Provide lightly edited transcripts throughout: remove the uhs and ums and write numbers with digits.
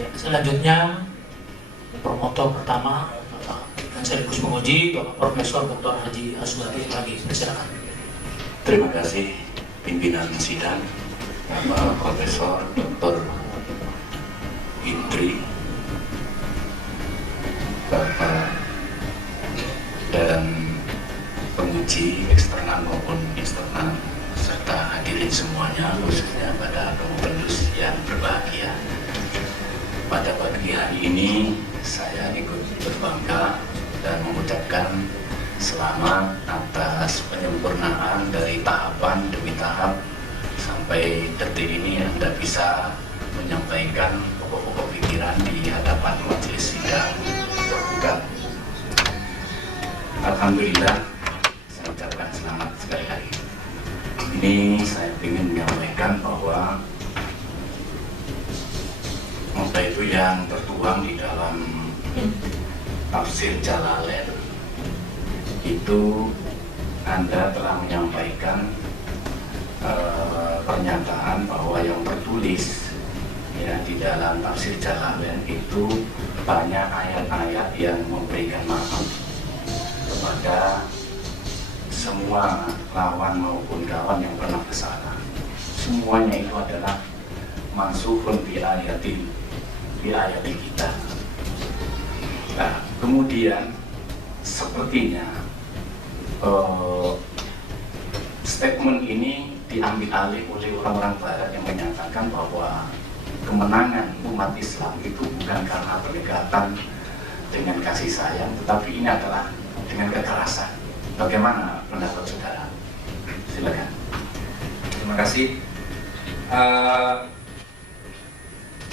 Ya, selanjutnya promotor pertama Bapak dan sekaligus penguji Bapak Profesor Dr. Haji Aswati lagi, silakan. Terima kasih pimpinan sidang, Bapak Profesor Dr. Indri, Bapak dan penguji eksternal maupun internal, serta hadirin semuanya, khususnya pada penulis yang berbahagia. Pada pagi hari ini saya ikut berbangga dan mengucapkan selamat atas penyempurnaan dari tahapan demi tahap sampai detik ini Anda bisa menyampaikan pokok-pokok pikiran di hadapan majelis sidang terbuka. Alhamdulillah, saya ucapkan selamat sekali lagi. Ini saya ingin menyampaikan bahwa apa itu yang tertuang di dalam tafsir Jalalain itu Anda telah menyampaikan pernyataan bahwa yang tertulis ya di dalam tafsir Jalalain itu banyak ayat-ayat yang memberikan maaf kepada semua lawan maupun kawan yang pernah kesana. Semuanya itu adalah mansukhun bi ayat kita. Nah, kemudian sepertinya statement ini diambil alih oleh orang-orang Barat yang menyatakan bahwa kemenangan umat Islam itu bukan karena pendekatan dengan kasih sayang, tetapi ini adalah dengan kekerasan. Bagaimana pendapat saudara? Silakan. Terima kasih.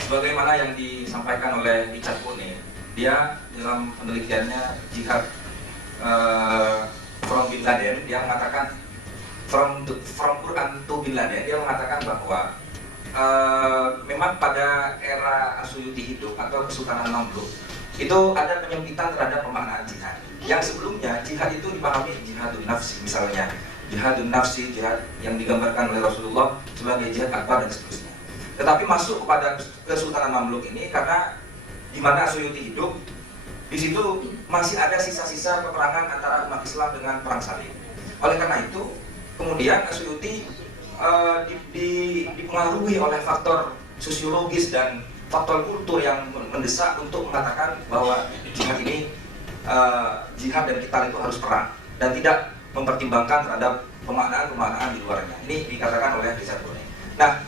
Sebagaimana yang disampaikan oleh Richard Bone, dia dalam penelitiannya jihad from Bin Laden, dia mengatakan from Quran to Bin Laden, dia mengatakan bahwa memang pada era Asyuyuti hidup atau Kesultanan Mamluk itu ada penyempitan terhadap pemaknaan jihad. Yang sebelumnya jihad itu dipahami jihadun nafsi, misalnya jihadun nafsi, jihad yang digambarkan oleh Rasulullah sebagai jihad akbar dan seterusnya. Tetapi masuk kepada Kesultanan Mamluk ini karena di mana Asyuyuti hidup, di situ masih ada sisa-sisa peperangan antara umat Islam dengan perang salib. Oleh karena itu, kemudian Asyuyuti dipengaruhi oleh faktor sosiologis dan faktor kultur yang mendesak untuk mengatakan bahwa jihad ini jihad dan qital itu harus perang dan tidak mempertimbangkan terhadap pemaknaan-pemaknaan di luarnya. Ini dikatakan oleh Richard Bone. Nah,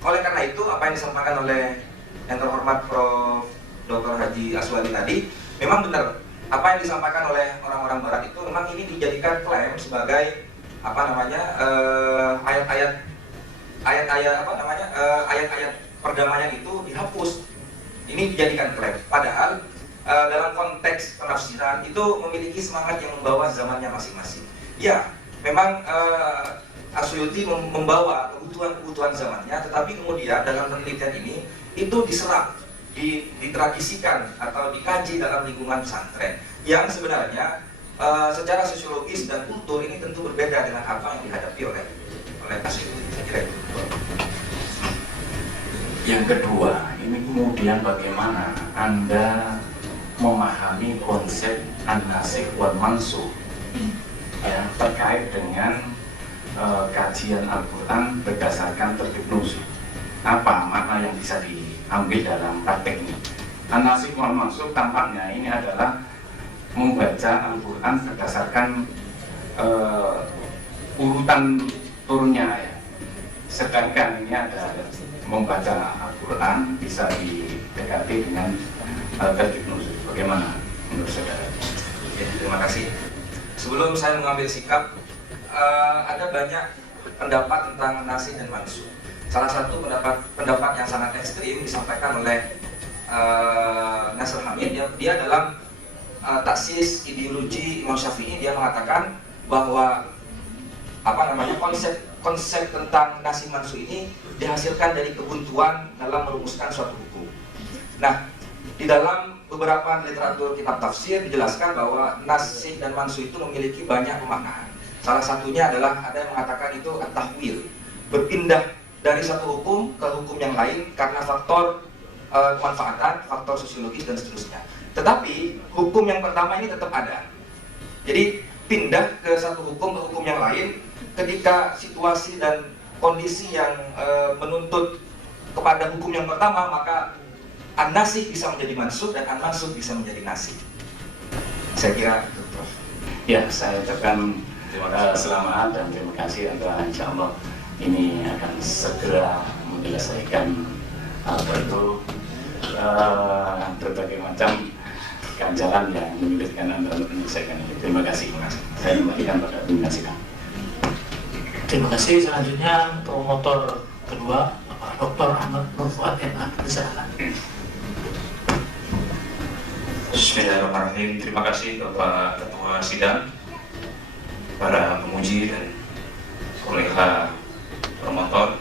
oleh karena itu apa yang disampaikan oleh yang terhormat Prof. Dr. Haji Aswati tadi memang benar. Apa yang disampaikan oleh orang-orang Barat itu memang ini dijadikan klaim sebagai ayat-ayat perdamaian itu dihapus. Ini dijadikan klaim. Padahal dalam konteks penafsiran itu memiliki semangat yang membawa zamannya masing-masing. Ya, memang Asyuyuti membawa kebutuhan zamannya, tetapi kemudian dalam penelitian ini itu diserap, ditradisikan atau dikaji dalam lingkungan pesantren yang sebenarnya secara sosiologis dan kultur ini tentu berbeda dengan apa yang dihadapi oleh Asyuyuti. Saya kira itu. Yang kedua, ini kemudian bagaimana Anda memahami konsep an-nasikh wal mansukh ya, terkait dengan kajian Al-Quran berdasarkan tertib nuzul. Apa makna yang bisa diambil dalam praktek ini? An-nasikh wal mansukh tampaknya ini adalah membaca Al-Quran berdasarkan urutan turunnya ya. Sedangkan ini ada membaca Al-Quran bisa didekati dengan tertib nuzul. Bagaimana menurut saudara? Ya, terima kasih. Sebelum saya mengambil sikap, ada banyak pendapat tentang nasikh dan mansukh. Salah satu pendapat yang sangat ekstrim disampaikan oleh Nasr Hamid. Dia dalam taksis ideologi Imam Syafi'i, dia mengatakan bahwa konsep tentang nasikh mansukh ini dihasilkan dari kebuntuan dalam merumuskan suatu hukum. Nah, di dalam beberapa literatur kitab tafsir dijelaskan bahwa nasikh dan mansukh itu memiliki banyak pemaknaan. Salah satunya adalah ada yang mengatakan itu at-tahwil, berpindah dari satu hukum ke hukum yang lain karena faktor kemanfaatan, faktor sosiologis dan seterusnya. Tetapi hukum yang pertama ini tetap ada. Jadi pindah ke satu hukum ke hukum yang lain ketika situasi dan kondisi yang menuntut kepada hukum yang pertama, maka an-nasih bisa menjadi mansukh dan an-mansukh bisa menjadi nasih. Saya kira itu, Prof. Ya, saya ucapkan selamat dan terima kasih, insya Allah ini akan segera menyelesaikan berbagai macam ganjalan yang menyulitkan Anda untuk menyelesaikan ini. Terima kasih. Saya kembalikan pada pimpinan sidang. Terima kasih. Selanjutnya promotor kedua, Bapak Dr. Ahmad Nur Fuad MA. Silakan. Bismillahirrahmanirrahim. Terima kasih Bapak Ketua Sidang, para penguji dan kolega promotor,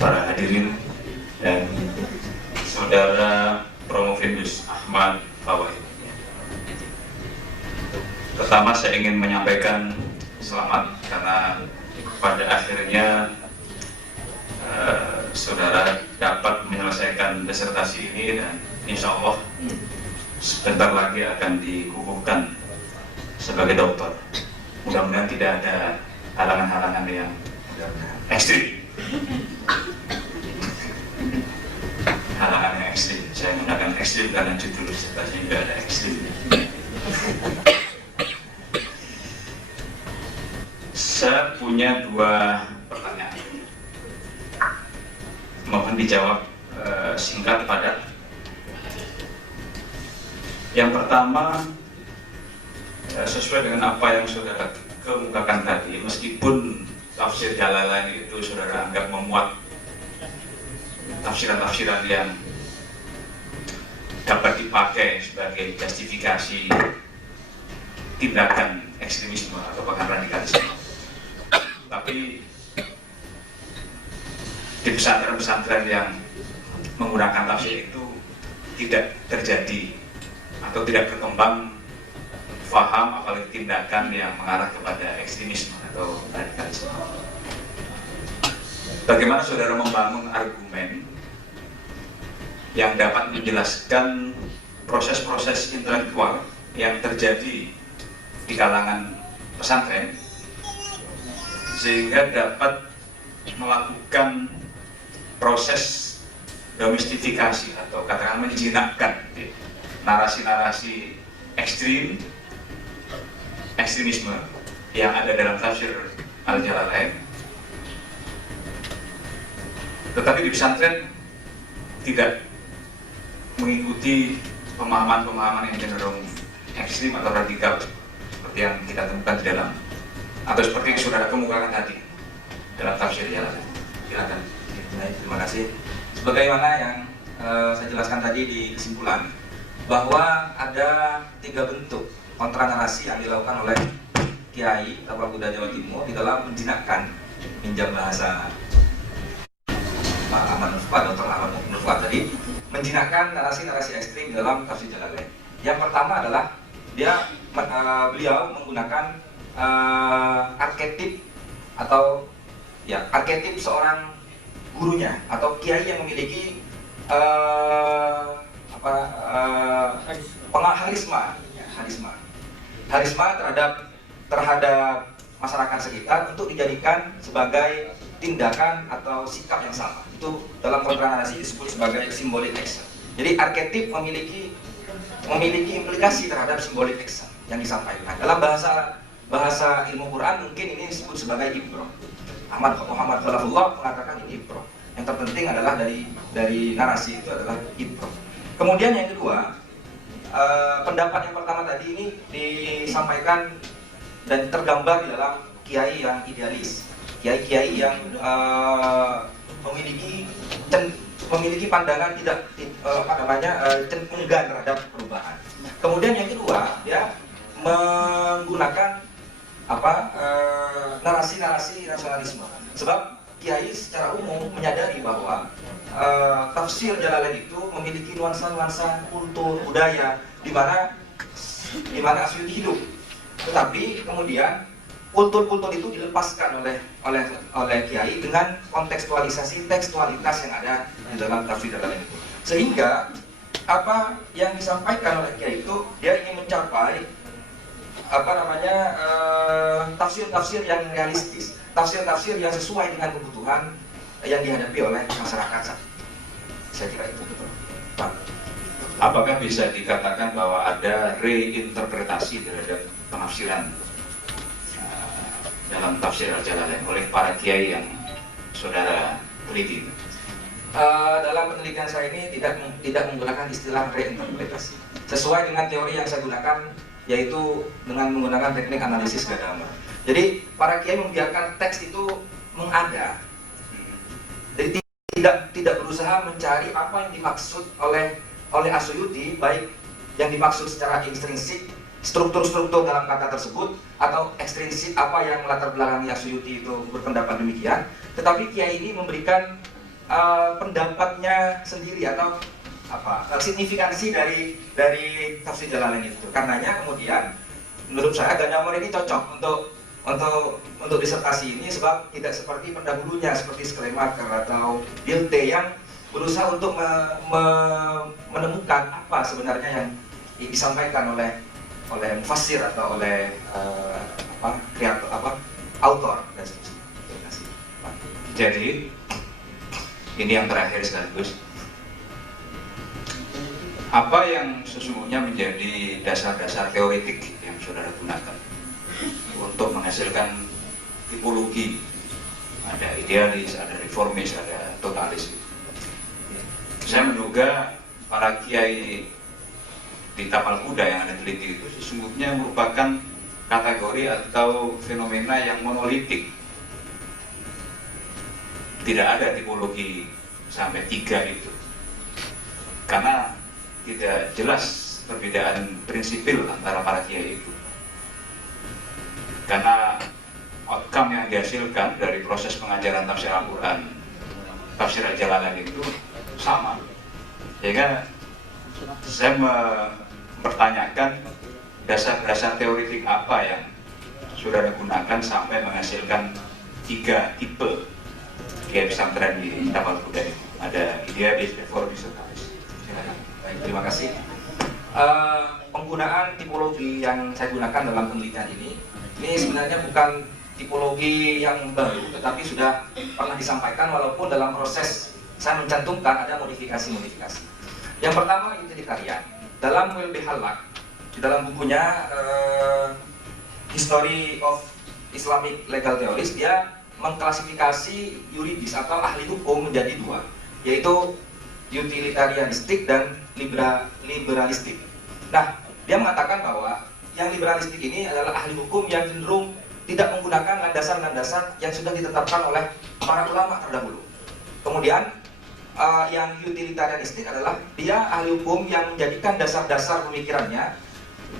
para hadirin dan saudara Promovius Ahmad Fawai. Pertama saya ingin menyampaikan selamat karena pada akhirnya saudara dapat menyelesaikan disertasi ini dan insya Allah sebentar lagi akan dikukuhkan sebagai dokter. Mudah-mudahan tidak ada halangan-halangan yang ekstrim. Halangan yang ekstrim. Saya menggunakan ekstrim karena judul disertasi juga ada ekstrim. Saya punya 2 pertanyaan. Mohon dijawab singkat padat. Yang pertama, sesuai dengan apa yang saudara kemukakan tadi, meskipun tafsir Jalalain itu saudara anggap memuat tafsiran-tafsiran yang dapat dipakai sebagai justifikasi tindakan ekstremisme atau bahkan radikalisme, tapi di pesantren-pesantren yang menggunakan tafsir itu tidak terjadi atau tidak berkembang faham apalagi tindakan yang mengarah kepada ekstremisme atau radikalisme. Bagaimana saudara membangun argumen yang dapat menjelaskan proses-proses intelektual yang terjadi di kalangan pesantren sehingga dapat melakukan proses domestifikasi atau katakan menjinakkan narasi-narasi ekstremisme yang ada dalam tafsir Al-Jalalain, tetapi di pesantren tidak mengikuti pemahaman-pemahaman yang cenderung ekstrim atau radikal seperti yang kita temukan di dalam atau seperti yang saudara kemukakan tadi dalam tafsir Jalalain. Silakan. Baik, terima kasih. Sebagaimana yang saya jelaskan tadi di kesimpulan, bahwa ada 3 bentuk kontra narasi yang dilakukan oleh Kiai Tapal Kuda Jawa Timur di dalam menjinakkan, pinjam bahasa Pak Ahmad Nur Fuad, Dr. Ahmad Nur Fuad tadi, menjinakkan narasi-narasi ekstrim dalam tafsir Jalalain. Yang pertama adalah beliau menggunakan arketip atau arketip seorang gurunya atau kiai yang memiliki harisma terhadap masyarakat sekitar untuk dijadikan sebagai tindakan atau sikap yang sama. Itu dalam kontra narasi disebut sebagai symbolic action. Jadi arketip memiliki implikasi terhadap symbolic action yang disampaikan. Dalam bahasa ilmu Quran mungkin ini disebut sebagai ibrah. Muhammad Khalafullah mengatakan ini ibrah. Yang terpenting adalah dari narasi itu adalah ibrah. Kemudian yang kedua, pendapat yang pertama tadi ini disampaikan dan tergambar di dalam kiai yang idealis, kiai-kiai yang memiliki pandangan tidak enggan terhadap perubahan. Kemudian yang kedua, dia menggunakan narasi-narasi nasionalisme. Sebab kiai secara umum menyadari bahwa tafsir Jalalain itu memiliki nuansa-nuansa kultur budaya di mana Asyuti hidup. Tetapi kemudian kultur-kultur itu dilepaskan oleh kiai dengan kontekstualisasi tekstualitas yang ada di dalam tafsir Jalalain itu. Sehingga apa yang disampaikan oleh kiai itu dia ingin mencapai tafsir-tafsir yang realistis, tafsir-tafsir yang sesuai dengan kebutuhan yang dihadapi oleh masyarakat. Saya kira itu betul, Pak. Apakah bisa dikatakan bahwa ada reinterpretasi terhadap penafsiran dalam tafsir Al-Jalalain oleh para kiai yang saudara teliti? Dalam penelitian saya ini tidak menggunakan istilah reinterpretasi. Sesuai dengan teori yang saya gunakan, yaitu dengan menggunakan teknik analisis gadamer. Jadi para kiai membiarkan teks itu mengada. Jadi tidak berusaha mencari apa yang dimaksud oleh Asyuyuti, baik yang dimaksud secara intrinsik struktur-struktur dalam kata tersebut atau ekstrinsik apa yang melatar belakangi Asyuyuti itu berpendapat demikian, tetapi kiai ini memberikan pendapatnya sendiri atau signifikansi dari tafsir Jalalain itu. Karenanya kemudian menurut saya Gadamer ini cocok untuk disertasi ini, sebab tidak seperti pendahulunya seperti Schleiermacher atau Dilthey yang berusaha untuk menemukan apa sebenarnya yang disampaikan oleh mufassir atau oleh kreator autor dan seterusnya. Jadi ini yang terakhir sekaligus, apa yang sesungguhnya menjadi dasar-dasar teoretik yang saudara gunakan untuk menghasilkan tipologi? Ada idealis, ada reformis, ada totalis. Saya menduga para kiai di Tapal Kuda yang Anda teliti itu sesungguhnya merupakan kategori atau fenomena yang monolitik. Tidak ada tipologi sampai 3 itu, karena tidak jelas perbedaan prinsipil antara para kiai itu. Karena outcome yang dihasilkan dari proses pengajaran tafsir Al-Quran, tafsir Al-Jalalain itu sama. Sehingga saya mempertanyakan dasar-dasar teoretik apa yang saudara gunakan sampai menghasilkan 3 tipe kiai pesantren di Tapal Kuda itu. Ada idealis, reformis, totalis. Baik, terima kasih. Penggunaan tipologi yang saya gunakan dalam penelitian ini sebenarnya bukan tipologi yang baru, tetapi sudah pernah disampaikan walaupun dalam proses saya mencantumkan ada modifikasi-modifikasi. Yang pertama, utilitarian. Dalam W.B. Halak, di dalam bukunya History of Islamic Legal Theories, dia mengklasifikasi yuridis atau ahli hukum menjadi 2, yaitu utilitarianistik dan liberalistik. Nah, dia mengatakan bahwa yang liberalistik ini adalah ahli hukum yang cenderung tidak menggunakan landasan-landasan yang sudah ditetapkan oleh para ulama terdahulu. Kemudian yang utilitarianistik adalah dia ahli hukum yang menjadikan dasar-dasar pemikirannya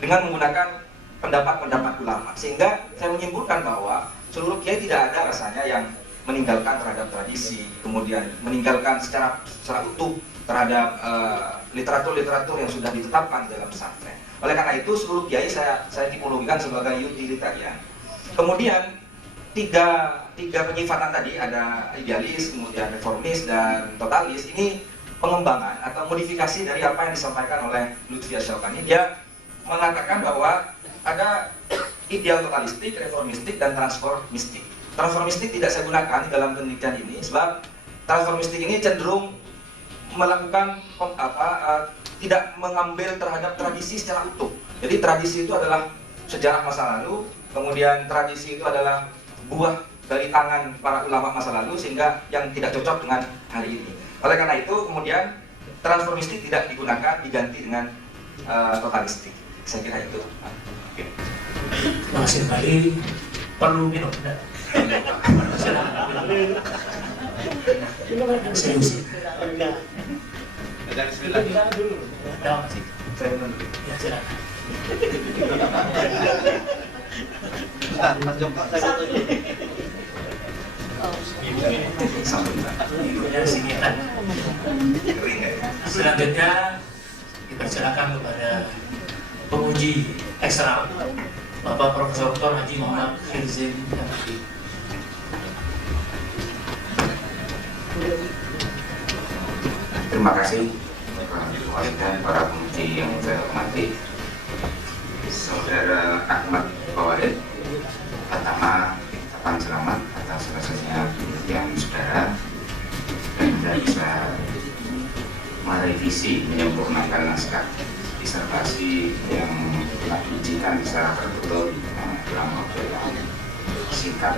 dengan menggunakan pendapat-pendapat ulama. Sehingga saya menyimpulkan bahwa seluruh kiai tidak ada rasanya yang meninggalkan terhadap tradisi, kemudian meninggalkan secara utuh terhadap literatur-literatur yang sudah ditetapkan di dalam pesantren. Oleh karena itu seluruh kiai saya tipologikan sebagai utilitarian. Kemudian tiga penyifatan tadi, ada idealis, kemudian reformis, dan totalis. Ini pengembangan atau modifikasi dari apa yang disampaikan oleh Lutfi Asy-Syaukani. Dia mengatakan bahwa ada ideal totalistik, reformistik, dan transformistik. Transformistik tidak saya gunakan di dalam penelitian ini, sebab transformistik ini cenderung melakukan tidak mengambil terhadap tradisi secara utuh. Jadi tradisi itu adalah sejarah masa lalu, kemudian tradisi itu adalah buah dari tangan para ulama masa lalu, sehingga yang tidak cocok dengan hari ini. Oleh karena itu kemudian transformistik tidak digunakan, diganti dengan totalistik. Saya kira itu. Terima kasih kembali. Perlu minum tidak? Serius. Terima kasih. Saya minum dulu. Ya, silakan. Mas Joko, saya setuju. Ikunya sini kan. Selanjutnya dipersilakan kepada penguji eksternal Bapak Profesor Dr. Haji Muhammad Hirzin MPI. Terima kasih dan para penguji yang saya hormati, Saudara Ahmad Bawaid. Pertama, ucapan selamat atas selesainya penelitian saudara dan sudah bisa merevisi, menyempurnakan naskah disertasi yang telah diujikan secara tertutup dalam waktu yang singkat.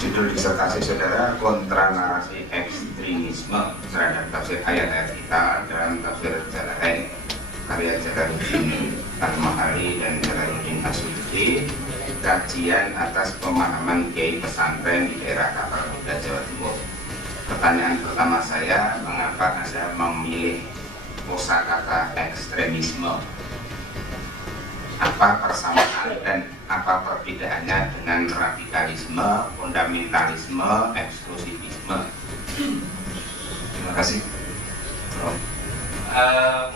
Judul disertasi saudara, kontra narasi ekstremisme terhadap tafsir ayat-ayat kita dalam tafsir Jalalain karya Jalaluddin Al-Mahali dan Jalaluddin Asyuti, kajian atas pemahaman kiai pesantren di daerah Kapal Muda, Jawa Timur. Pertanyaan pertama saya, mengapa Anda memilih kosakata ekstremisme? Apa persamaan dan apa perbedaannya dengan radikalisme, fundamentalisme, eksklusivisme? Terima kasih.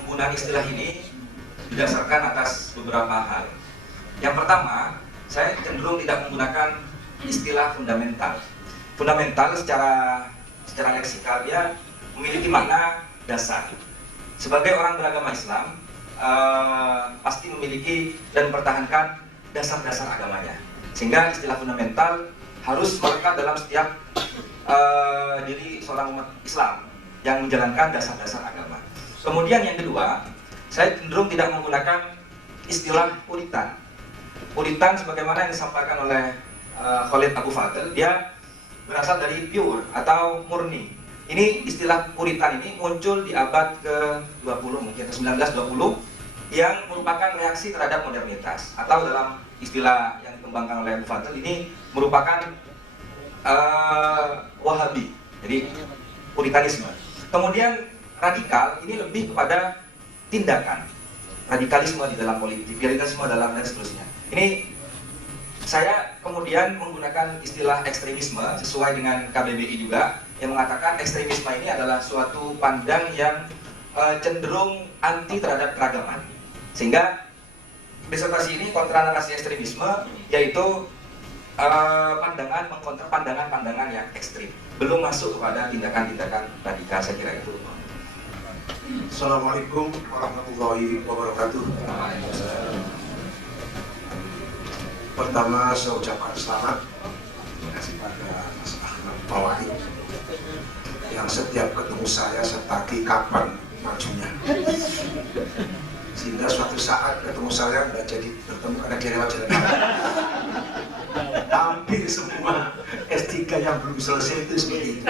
Penggunaan istilah ini didasarkan atas beberapa hal. Yang pertama, saya cenderung tidak menggunakan istilah fundamental. Fundamental secara leksikal dia memiliki makna dasar. Sebagai orang beragama Islam, pasti memiliki dan mempertahankan dasar-dasar agamanya. Sehingga istilah fundamental harus melekat dalam setiap diri seorang umat Islam yang menjalankan dasar-dasar agama. Kemudian yang kedua, saya cenderung tidak menggunakan istilah puritan. Puritan sebagaimana yang disampaikan oleh Khalid Abu Fadl, dia berasal dari pure atau murni. Ini istilah puritan ini muncul di abad ke-20 mungkin, 1920, yang merupakan reaksi terhadap modernitas, atau dalam istilah yang dikembangkan oleh Abu Fadl ini merupakan Wahabi, jadi puritanisme. Kemudian radikal ini lebih kepada tindakan, radikalisme di dalam politik, radikalisme dalam dan seterusnya. Ini saya kemudian menggunakan istilah ekstremisme sesuai dengan KBBI juga, yang mengatakan ekstremisme ini adalah suatu pandang yang cenderung anti terhadap keragaman. Sehingga disertasi ini kontra narasi ekstremisme, yaitu pandangan mengkontra pandangan-pandangan yang ekstrim, belum masuk kepada tindakan-tindakan radikal. Saya kira itu. Assalamualaikum warahmatullahi wabarakatuh. Pertama, saya ucapkan selamat kepada Mas Ahmad Bawaid yang setiap ketemu saya tagih kapan majunya, sehingga suatu saat ketemu saya nggak jadi bertemu karena dia lewat jalan. Hampir semua S3 yang belum selesai itu seperti itu.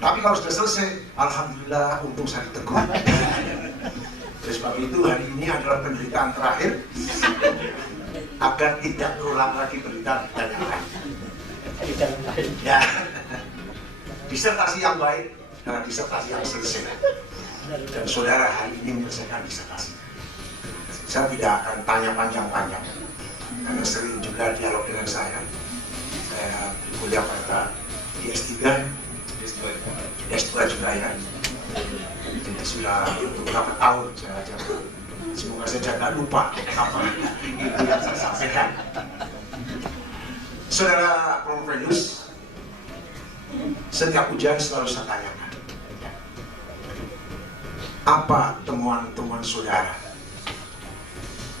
Tapi kalau sudah selesai, alhamdulillah untung saya ditegur. Oleh sebab itu hari ini adalah penderitaan terakhir agar tidak berulang lagi penderitaan yang lain. Ya, disertasi yang baik dan disertasi yang selesai. Dan saudara hari ini menyelesaikan disertasi. Saya tidak akan tanya panjang-panjang karena sering juga dialog dengan saya. Saya kuliah pada di S3, S2 juga ya. Jadi sudah beberapa tahun saya ajar. Semoga saja tidak lupa apa itu yang saya sampaikan. Saudara Profesor, setiap ujian selalu saya tanyakan, apa temuan-temuan saudara?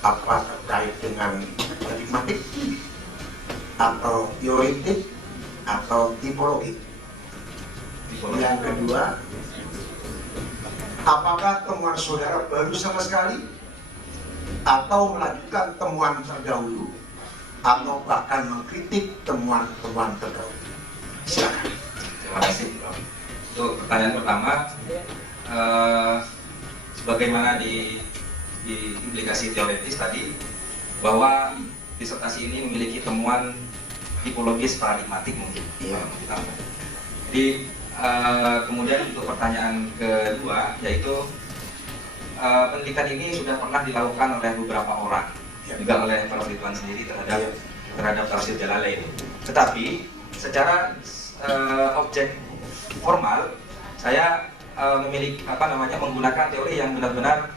Apa terkait dengan paradigmatik, atau teoretik, atau tipologi? Yang kedua, apakah temuan saudara baru sama sekali, atau melanjutkan temuan terdahulu, atau bahkan mengkritik temuan-temuan terdahulu? Silakan. Terima kasih. Untuk pertanyaan pertama, sebagaimana di implikasi teoretis tadi, bahwa disertasi ini memiliki temuan tipologis paradigmatik mungkin. Iya. Jadi kemudian untuk pertanyaan kedua, yaitu penelitian ini sudah pernah dilakukan oleh beberapa orang, juga oleh Prof. Ridwan sendiri terhadap tafsir Jalalain. Tetapi secara objek formal, saya memiliki menggunakan teori yang benar-benar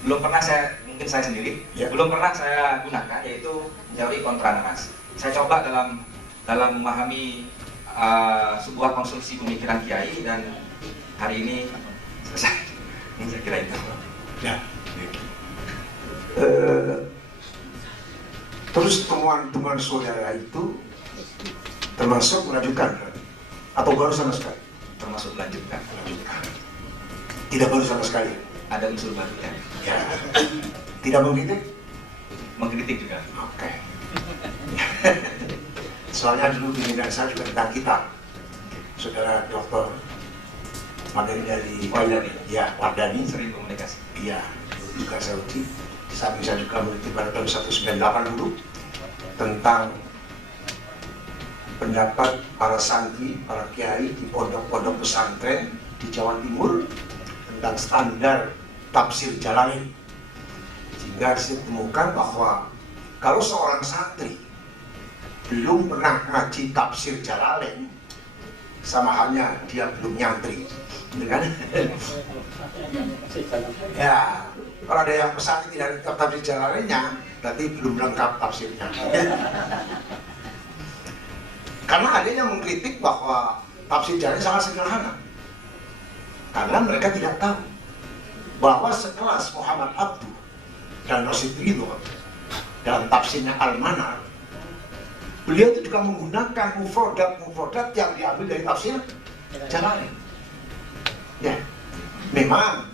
belum pernah saya mungkin saya sendiri Ya. belum pernah saya gunakan, yaitu teori kontra narasi. Saya coba dalam memahami sebuah konstruksi pemikiran kiai, dan hari ini selesai. Ini saya kira itu. Ya. Terus temuan saudara itu termasuk melanjutkan atau baru sama sekali? Termasuk melanjutkan. Tidak baru sama sekali. Ada unsur baru ya. Ya. Tidak mengkritik? Mengkritik juga. Oke. Soalnya dulu bimbingan saya juga tentang kitab. Saudara Dr. Mardani dari Wardani. Ya, Wardani. Sering komunikasi. Iya, juga Saudi. Di samping saya juga meneliti pada tahun 1998 dulu tentang pendapat para santri, para kiai di pondok-pondok pesantren di Jawa Timur tentang standar tafsir Jalalain. Sehingga ditemukan bahwa kalau seorang santri belum pernah ngaji tafsir Jalalain, sama halnya dia belum nyantri, gitu kan? Ya, kalau ada yang pesan tidak ada tafsir Jalalainnya, berarti belum lengkap tafsirnya. Karena ada yang mengkritik bahwa tafsir Jalalain sangat sederhana, karena mereka tidak tahu bahwa sekelas Muhammad Abduh dan Rasid Ridho dalam tafsirnya Al-Manar, beliau itu juga menggunakan mufrodat yang diambil dari tafsir Jalalain. Ya, memang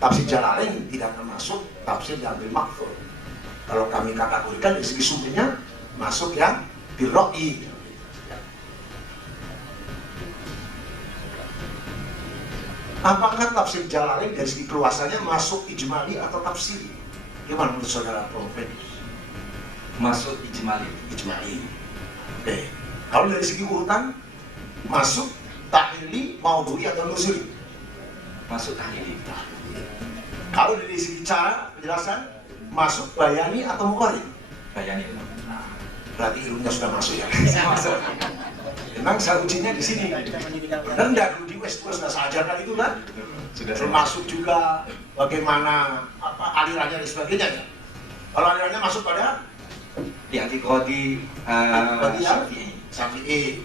tafsir Jalalain tidak termasuk tafsir yang bil-makhfur. Kalau kami kategorikan dari segi sumbernya masuk yang bil-ra'i. Apakah tafsir Jalalain dari segi keluasannya masuk ijmali atau tafsiri? Gimana menurut saudara Prof. Masuk ijmali. Ijmali. Oke. Kalau dari segi urutan masuk tahlili, maudhu'i atau nuzuli? Masuk tahlili. Kalau dari segi cara penjelasan masuk bayani atau muqarrin? Bayani. Berarti ilmunya sudah masuk ya. Masuk. Memang saya ujinya di sini. Benar nggak dulu di West sudah saya ajarkan itu kan? Sudah. Termasuk juga bagaimana alirannya dan sebagainya ya. Kalau alirannya masuk pada Di antikodi bagi yang Syafi'i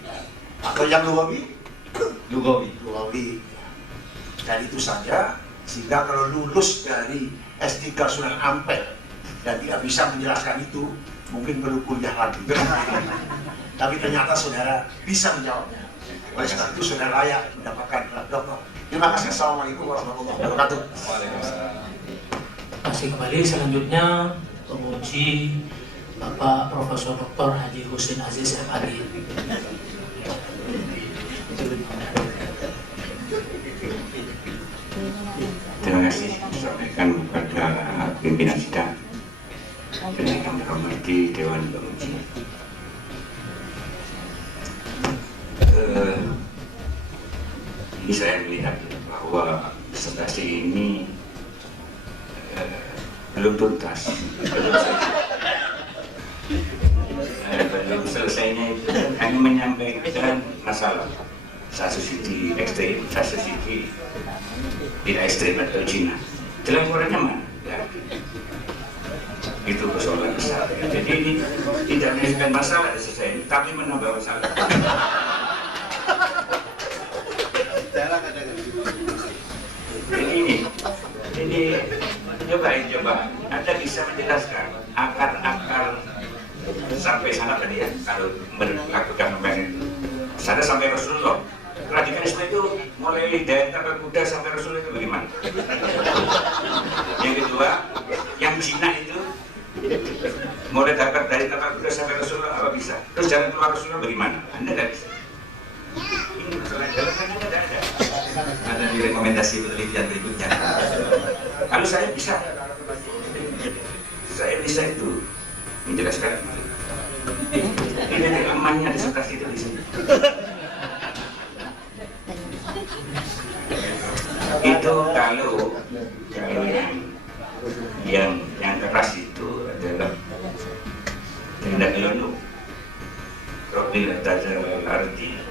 atau yang Lugawi? Lugawi. Dan itu saja, sehingga kalau lulus dari S3 Sunan Ampel dan tidak bisa menjelaskan itu, mungkin perlu kuliah lagi. Tapi ternyata saudara bisa menjawabnya. Oleh sebab itu saudara layak mendapatkan gelar doktor. Terima kasih. Assalamualaikum warahmatullahi wabarakatuh. Waalaikumsalam. Masih kembali selanjutnya penguji Bapak Profesor Dr. Haji Husin Aziz MAD. Terima kasih disampaikan kepada pimpinan sidang dan yang kami hormati Dewan Penguji. Ini saya melihat bahwa disertasi ini belum tuntas, belum selesainya itu hanya menyampaikan masalah satu sisi ekstrim, satu sisi tidak ekstrim atau Cina. Jalan keluarnya mana? Ya. Itu persoalan besar. Jadi ini tidak menyelesaikan masalah selesai, tapi menambah masalah. Ini coba Anda bisa menjelaskan akar sampai sana tadi ya, kalau melakukan sana sampai Rasulullah. Radikalisme itu mulai dari tapal kuda sampai Rasulullah itu bagaimana? Yang kedua, yang Cina itu mulai dari tapal kuda sampai Rasulullah apa bisa? Terus jalan keluar Rasulullah bagaimana? Anda tidak bisa. Ini masalah jalannya tidak ada. Ada di rekomendasi penelitian berikutnya. Kalau saya bisa itu menjelaskan. Ini amannya disertasi itu di sini. Itu kalau yang keras itu adalah tindak lulu, Rabbil Tazar al-Ardi,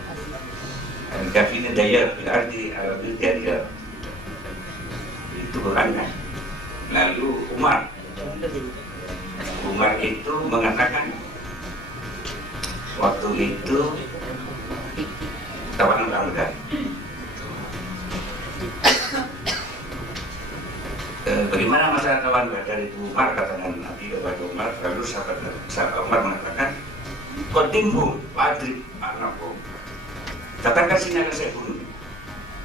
Al-Kafin Daya al-Ardi al-Ardi itu Quran kan. Lalu Umar Umar itu mengatakan waktu itu tawanan Ramadan. Bagaimana masalah tawan Badar itu Umar, katakan Nabi kepada Umar. Lalu sahabat Umar mengatakan, Qadimhu Padri Anakum, katakan sini akan saya bunuh.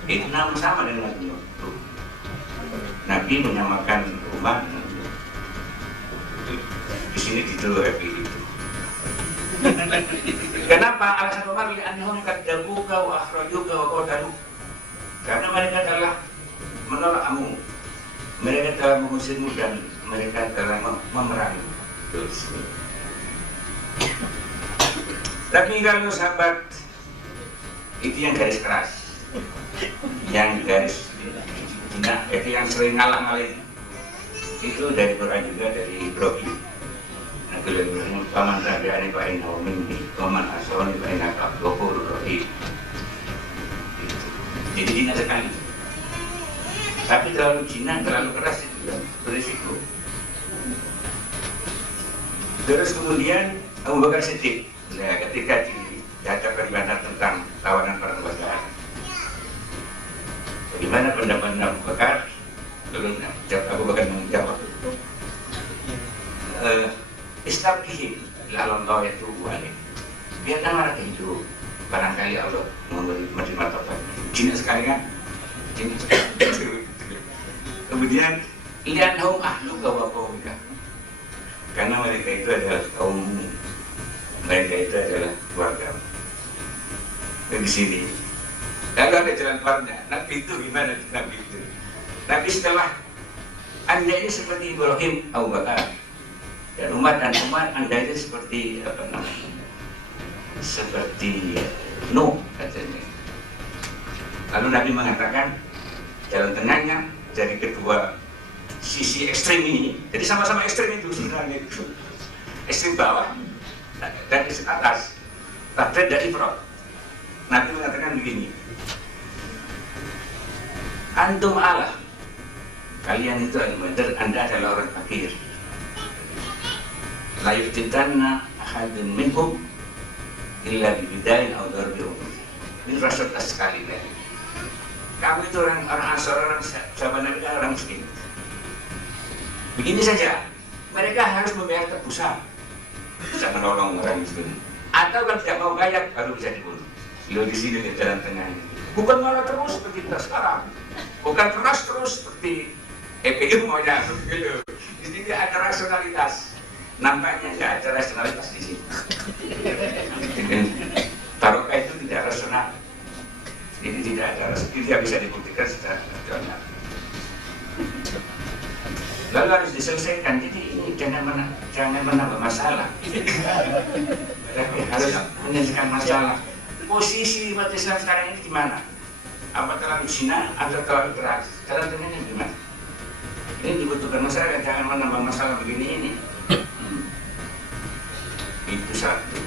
Itu nama sama dengan Nabi. Nabi menyamakan Umar. Di sini dituduh itu. Kenapa? Alasan Umar li'annahum kadzabuka wa akhrajuka wa qatalu. Karena mereka adalah menolakmu. Mereka telah mengusirmu dan mereka telah memerangi. Tapi kalau sahabat itu yang garis keras, yang garis itu yang sering ngalah-ngalahin, itu dari Quran juga, dari Ibrahim. Nah, beliau bilang, paman tabi'ani fa'innahu minni, paman asawani fa'innaka ghafurur rahim. Jadi Cina sekali. Tapi terlalu Cina, terlalu keras itu berisiko. Terus kemudian Abu Bakar Siddiq, nah, ketika dihadapkan bagaimana tentang tawanan perang Badar, bagaimana pendapat Abu Bakar? Lalu Abu Bakar menjawab, Istabihim lalam tahu itu balik. Biarkan mereka hidup. Barangkali Allah menerima taufan. Cina sekali kan? Cina sekali. Kemudian lianhum ahluka wa qaumika. Karena mereka itu adalah kaummu. Mereka itu adalah keluarga. Dan di sini lalu ada jalan keluarnya. Nabi itu gimana Nabi itu? Nabi setelah Anda ini seperti Ibrahim, Abu Bakar dan Umar Anda itu seperti apa namanya? Seperti Nuh katanya. Lalu Nabi mengatakan jalan tengahnya dari kedua sisi ekstrim ini. Jadi sama-sama ekstrim itu sebenarnya itu. Ekstrim bawah dan ekstrim atas. Tapi dari Ifrat. Nabi mengatakan begini. Antum Allah. Kalian itu Anda adalah orang fakir. La yuftitanna ahadun minkum illa bibidain aw darbi'um. Ini rasulullah sekali kan. Kamu itu orang Ansar, orang sahabat Nabi, orang miskin. Begini saja, mereka harus membayar tebusan, bisa menolong orang miskin. Atau kalau tidak mau bayar, baru bisa dibunuh. Lalu di sini di jalan tengah ini. Bukan malah terus seperti kita sekarang. Bukan keras terus seperti EPU maunya. Di sini ada rasionalitas. Nampaknya nggak ada rasionalitas di sini. Barokah itu tidak rasional. Ini tidak ada, tidak bisa dibuktikan secara rasional. Lalu harus diselesaikan. Jadi ini jangan menambah masalah. Tapi harus menyelesaikan masalah. Posisi umat Islam sekarang ini gimana? Apa terlalu Cina atau terlalu keras? Jalan tengahnya gimana? Ini dibutuhkan masyarakat, jangan menambah masalah begini ini. Itu satu.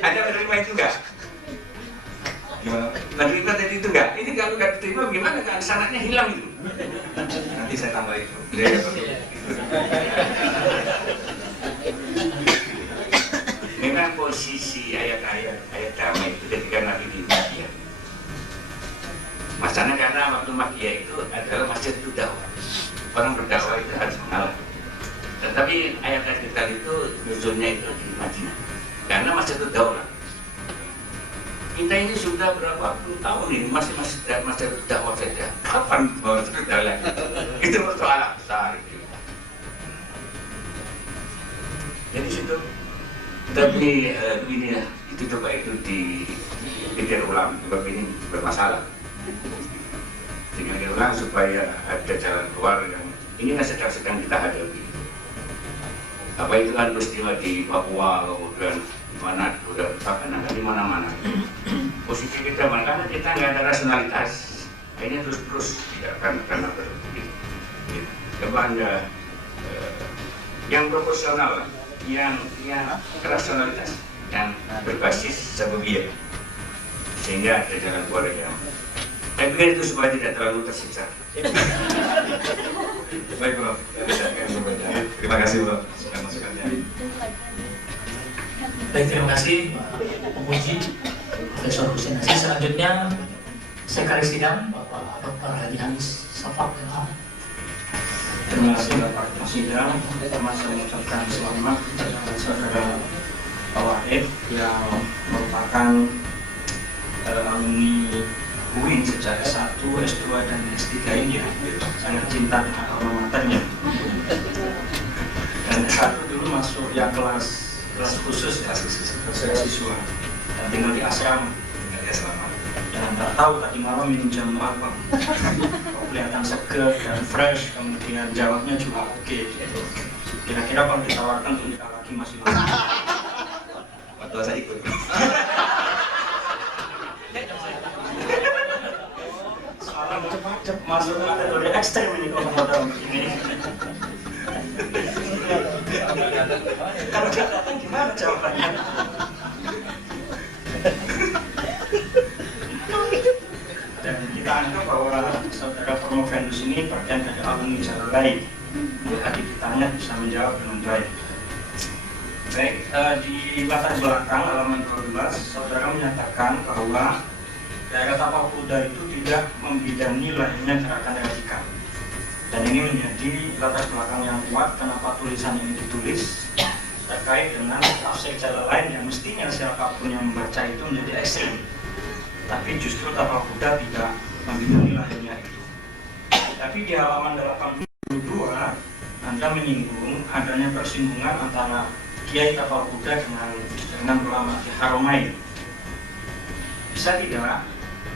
Ada menerima itu enggak? Gimana? Menerima tadi itu enggak? Ini kalau enggak diterima gimana? Kan sanatnya hilang itu. Nanti saya tambah itu. Memang posisi ayat damai itu ketika Nabi di Madinah. Masalahnya karena waktu Madinah itu adalah masjid itu dakwah. Orang berdakwah itu harus mengalah. Tetapi ayat kita itu nuzulnya itu di Madinah. Karena masjid itu dakwah. Kita ini sudah berapa puluh tahun ini masih dakwah saja. Kapan mau jalan? Itu persoalan besar. Jadi situ. Tapi begini ya, itu coba itu dipikir ulang, sebab ini bermasalah. Dipikir ulang supaya ada jalan keluar yang ini sedang kita hadapi. Apa itu kan peristiwa di Papua, kemudian di mana, bahkan di mana-mana. Posisi kita karena kita nggak ada rasionalitas, ini terus tidak akan karena berpikir. Coba Anda yang proporsional, yang rasionalitas, yang berbasis sababiyah, sehingga ada jalan keluar yang. Saya pikir itu supaya tidak terlalu tersiksa. Baik bro, terima kasih bro sudah masukannya. Baik, terima kasih Pak Pemuji Profesor Husin Nasir. Selanjutnya Sekretaris Sidang Bapak Dr. Haji Hanis Safar. Terima kasih Bapak Sidang. Pertama saya mengucapkan selamat kepada saudara Pak Wahid yang merupakan alumni UIN sejak S1, S2 dan S3 ini ya. Sangat cinta dengan alma maternya. Dan S1 dulu masuk ya kelas khusus ya, siswa. Dan tinggal di asrama. Dan nggak tahu tadi malam minum jamu apa. Kelihatan seger dan fresh, kemudian jawabnya juga oke. Kira-kira kalau ditawarkan untuk nikah lagi masih mau? Waktu saya ikut. Sekarang macam masuk kategori ekstrem ini kalau modal ini. Kalau dia datang gimana jawabannya? Dan kita anggap bahwa saudara Promovendus ini bagian dari alumni jalur lain. Tadi ditanya bisa menjawab dengan baik. Baik, di latar belakang halaman 12, saudara menyatakan bahwa daerah Tapal Kuda itu tidak membidangi lahirnya gerakan radikal. Dan ini menjadi latar belakang yang kuat kenapa tulisan ini ditulis terkait dengan tafsir jalan lain yang mestinya siapapun yang membaca itu menjadi ekstrem. Tapi justru Tapal Kuda tidak membidangi lahirnya itu. Tapi di halaman 82 Anda menyinggung adanya persinggungan antara Kiai Tapal Kuda dengan ulama di Haromain. Bisa tidak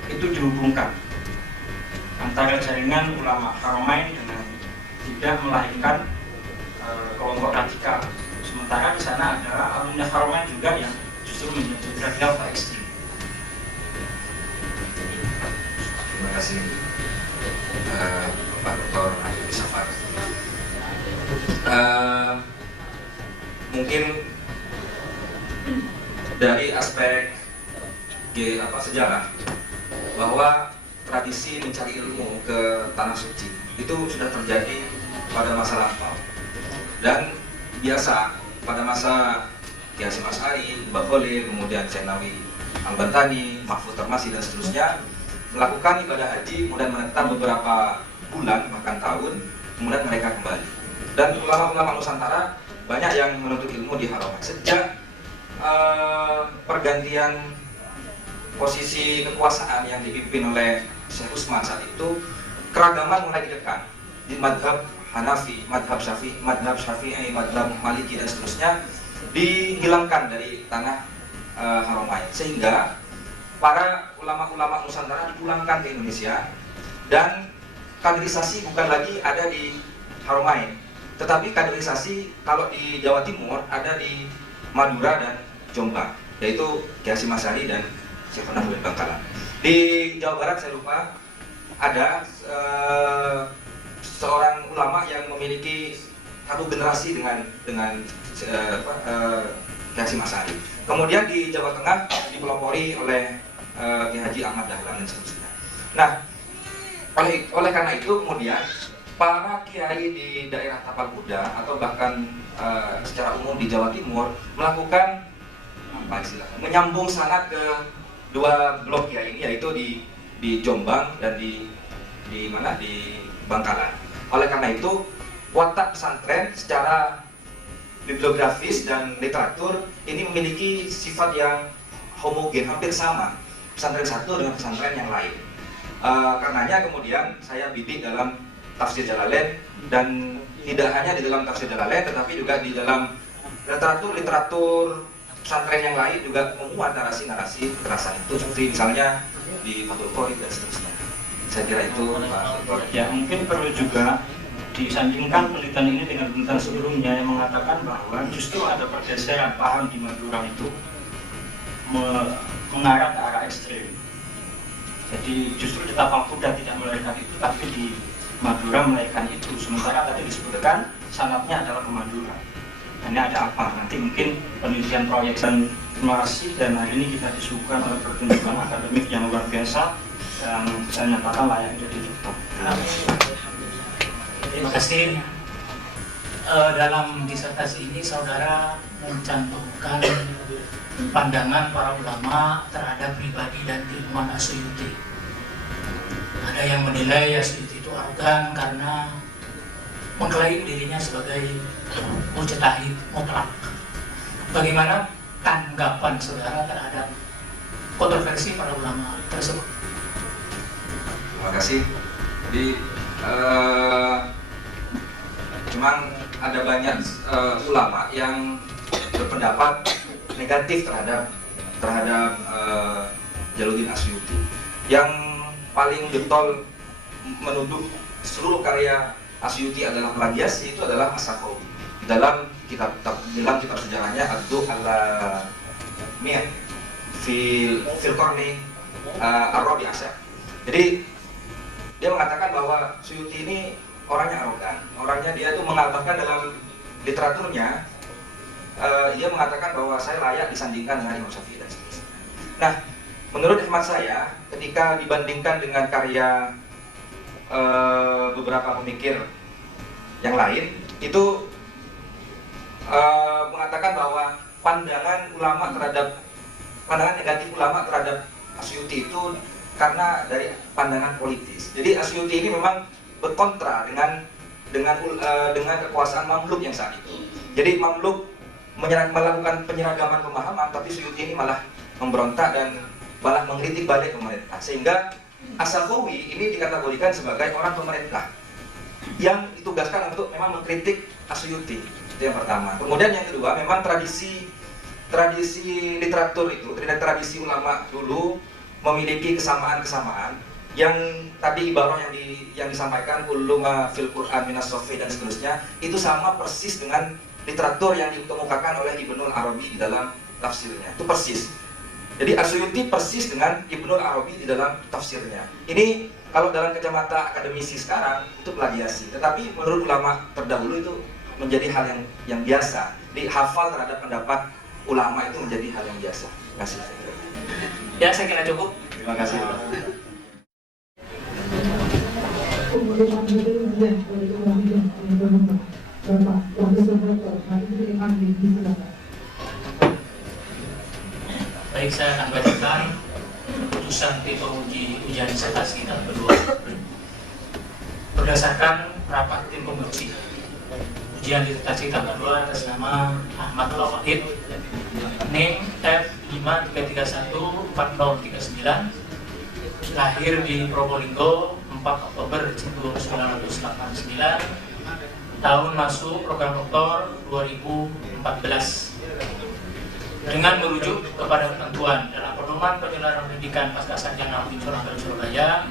itu dihubungkan antara jaringan ulama Haromain dengan tidak melahirkan kelompok radikal. Sementara di sana ada alumni Haromain juga yang justru menjadi radikal atau ekstrem. Terima kasih Pak Dr. Haji Safar. Mungkin dari aspek sejarah bahwa tradisi mencari ilmu ke tanah suci itu sudah terjadi pada masa lampau dan biasa pada masa Kiai Hasyim Asy'ari, Mbah Khalil, kemudian Syekh Nawawi Al-Bantani, Mahfuz Termasi dan seterusnya melakukan ibadah haji, kemudian menetap beberapa bulan bahkan tahun, kemudian mereka kembali. Dan ulama-ulama Nusantara banyak yang menuntut ilmu di Haromain. Sejak pergantian posisi kekuasaan yang dipimpin oleh Syekh Utsman saat itu, keragaman mulai ditekan di madhab Hanafi, madhab Syafi'i, madhab Maliki dan seterusnya dihilangkan dari tanah Haromain, sehingga para ulama-ulama Nusantara dipulangkan ke Indonesia dan kaderisasi bukan lagi ada di Haromain, tetapi kaderisasi kalau di Jawa Timur ada di Madura dan Jombang, yaitu Kiai Hasyim Asy'ari dan Syekh Nawawi Bangkalan. Di Jawa Barat saya lupa ada seorang ulama yang memiliki satu generasi dengan Kiai Hasyim Asy'ari. Kemudian di Jawa Tengah dipelopori oleh Kiai Haji Ahmad Dahlan dan seterusnya. Nah, oleh karena itu kemudian para kiai di daerah Tapal Kuda atau bahkan secara umum di Jawa Timur melakukan menyambung sangat ke dua blok kiai ini, yaitu di Jombang dan di Bangkalan. Oleh karena itu watak pesantren secara bibliografis dan literatur ini memiliki sifat yang homogen, hampir sama pesantren satu dengan pesantren yang lain. Karenanya kemudian saya bidik dalam tafsir Jalalain, dan tidak hanya di dalam tafsir Jalalain tetapi juga di dalam literatur pesantren yang lain juga memuat narasi-narasi kekerasan itu, seperti misalnya di Fathul Qorib dan seterusnya. Saya kira itu Pak Dr. Ya, mungkin perlu juga disandingkan penelitian ini dengan penelitian sebelumnya yang mengatakan bahwa justru ada pergeseran paham di Madura itu mengarah ke arah ekstrem. Jadi justru di Tapal Kuda tidak melahirkan itu, tapi di Madura melahirkan itu. Sementara tadi disebutkan sanatnya adalah ke Madura. Ini ada apa? Nanti mungkin penelitian proyek. Dan terima kasih, dan hari ini kita disuguhkan oleh pertunjukan akademik yang luar biasa dan saya nyatakan layak jadi tutup. Terima kasih. Dalam disertasi ini saudara mencantumkan pandangan para ulama terhadap pribadi dan keilmuan Asyuyuti. Ada yang menilai Asyuyuti itu arogan karena mengklaim dirinya sebagai mujtahid mutlak. Bagaimana tanggapan saudara terhadap kontroversi para ulama tersebut? Terima kasih. Jadi memang ada banyak ulama yang berpendapat negatif terhadap Jalaluddin Asyuyuti. Yang paling getol menuduh seluruh karya Asyuyuti adalah plagiasi itu adalah As-Sakhawi. Dalam kitab sejarahnya Ad-Duh al-Mi'ah fil Qarni ar-Rabi' Asyar. Jadi dia mengatakan bahwa Suyuti ini orangnya arogan, orangnya dia itu mengatakan dalam literaturnya, dia mengatakan bahwa saya layak disandingkan dengan Imam Syafi'i dan sebagainya. Nah, menurut hemat saya, ketika dibandingkan dengan karya beberapa pemikir yang lain, itu mengatakan bahwa pandangan negatif ulama terhadap Asyuyuti itu karena dari pandangan politis. Jadi Asyuyuti ini memang berkontra dengan kekuasaan Mamluk yang saat itu. Jadi Mamluk melakukan penyeragaman pemahaman, tapi Suyuti ini malah memberontak dan malah mengkritik balik pemerintah. Sehingga As-Sakhawi ini dikategorikan sebagai orang pemerintah yang ditugaskan untuk memang mengkritik Asyuyuti. Itu yang pertama. Kemudian yang kedua, memang tradisi literatur itu, tradisi ulama dulu memiliki kesamaan-kesamaan yang tadi ibarah yang disampaikan uluma fil Quran minas sofi dan seterusnya itu sama persis dengan literatur yang dikemukakan oleh Ibnul Arabi di dalam tafsirnya. Itu persis. Jadi Asyuyuti persis dengan Ibnul Arabi di dalam tafsirnya. Ini kalau dalam kacamata akademisi sekarang itu plagiasi, tetapi menurut ulama terdahulu itu menjadi hal yang biasa. Dihafal terhadap pendapat ulama itu menjadi hal yang biasa. Terima kasih. Ya, saya kira cukup. Terima kasih. Baik, saya akan bacakan putusan tim penguji ujian disertasi tahap kedua. Berdasarkan rapat tim penguji ujian disertasi tahap kedua atas nama Ahmad Al-Wahid, NIM F53314039, lahir di Probolinggo 4 Oktober 1989, tahun masuk program doktor 2014, dengan merujuk kepada ketentuan dalam pedoman penyelenggaraan pendidikan pasca sarjana Unpad Surabaya,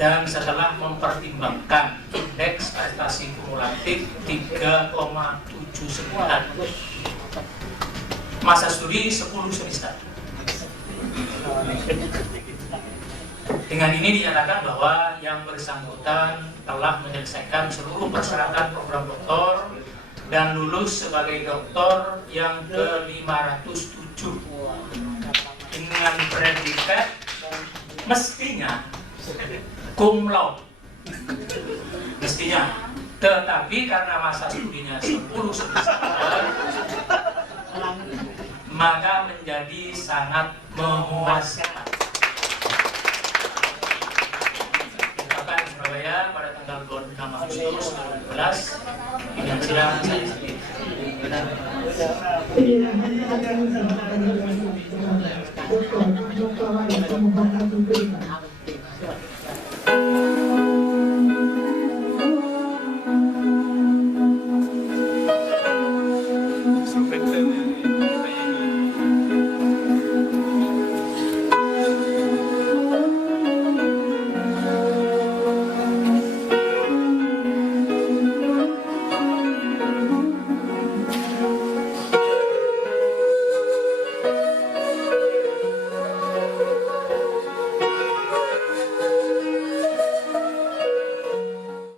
dan setelah mempertimbangkan indeks prestasi kumulatif 3,79, masa studi 10 semester. Dengan ini dinyatakan bahwa yang bersangkutan telah menyelesaikan seluruh persyaratan program doktor dan lulus sebagai doktor yang ke-507 dengan predikat mestinya cum laude, mestinya, tetapi karena masa studinya 10 semester maka menjadi sangat memuaskan. Ditetapkan di Surabaya pada tanggal 26 Agustus 2012 dengan sidang saya sendiri. Dokter Muhammad Muhammad